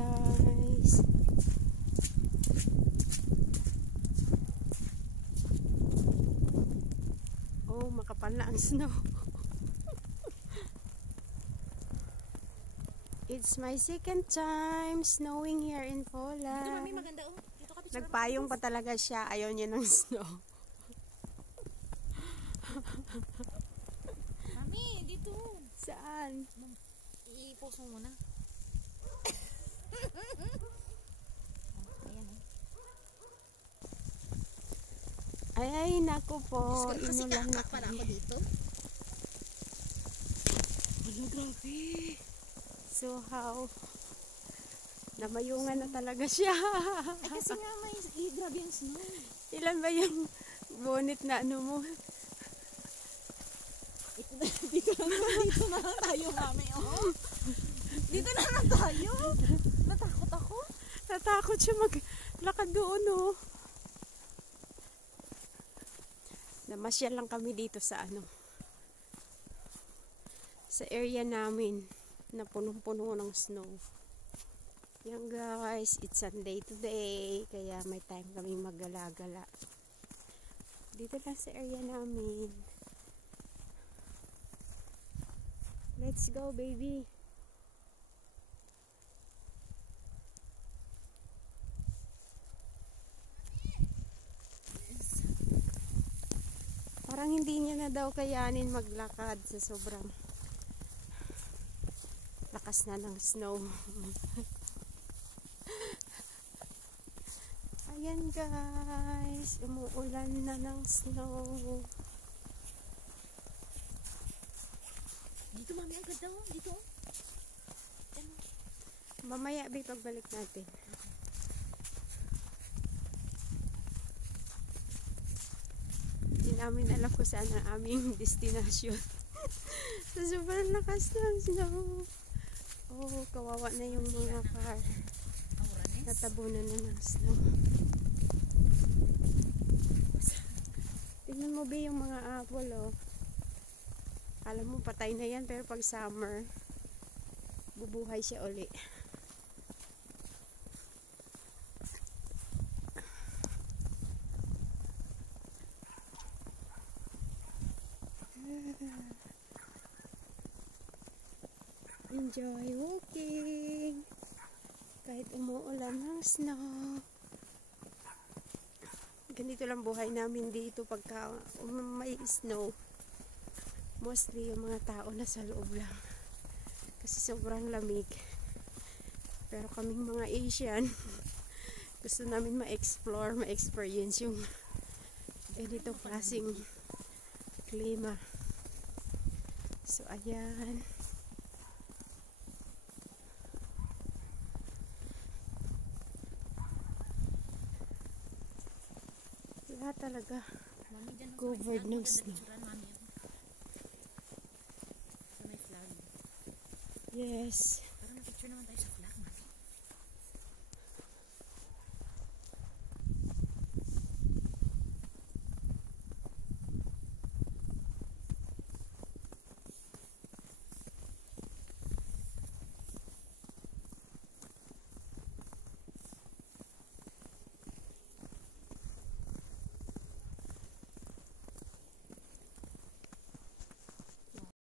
guys. Oh, makapal na ang snow. It's my second time snowing here in Poland. Dito mami, maganda oh. Dito ka, Nagpayong pa talaga siya. Ayaw niya ng snow. Mami, dito. Saan? I-post mo muna. Ayan oh. Ay, naku po. Inulan na para ako kami. dito. Ano, grabe. So how? Namayungan na talaga siya. Ay, kasi nga may grabe yung snow. Ilan ba yung bonnet na ano mo? Dito na lang tayo, mami. Oh. Dito na lang tayo. Natakot ako. Natakot siya maglakad doon, oh. Namasyal lang kami dito sa ano. Sa area namin na punong-puno ng snow. Yan guys, it's Sunday today. Kaya may time kami maggala-gala. Dito lang sa area namin. Let's go, baby. Parang hindi niya na daw kayanin maglakad sa sobrang lakas na ng snow. Ayan guys, umuulan na ng snow. Dito, mami, ang ganda oh. Dito oh. Mamaya ba pagbalik natin? Hindi namin alam kung saan ang aming destination. So, sobrang lakas ng snow. Oh, kawawa na yung mga car. Natabunan na ng snow. Tingnan mo ba yung mga apple, oh. Alam mo, patay na yan, pero pag summer, bubuhay siya uli. Enjoy walking kahit umuulan ng snow. Ganito lang buhay namin dito pagka may snow. Mostly yung mga tao na sa loob lang kasi sobrang lamig. Pero kaming mga Asian gusto namin ma-explore, ma-experience yung ganitong klaseng klima. So ayan, lahat talaga covered ng snow. Yes.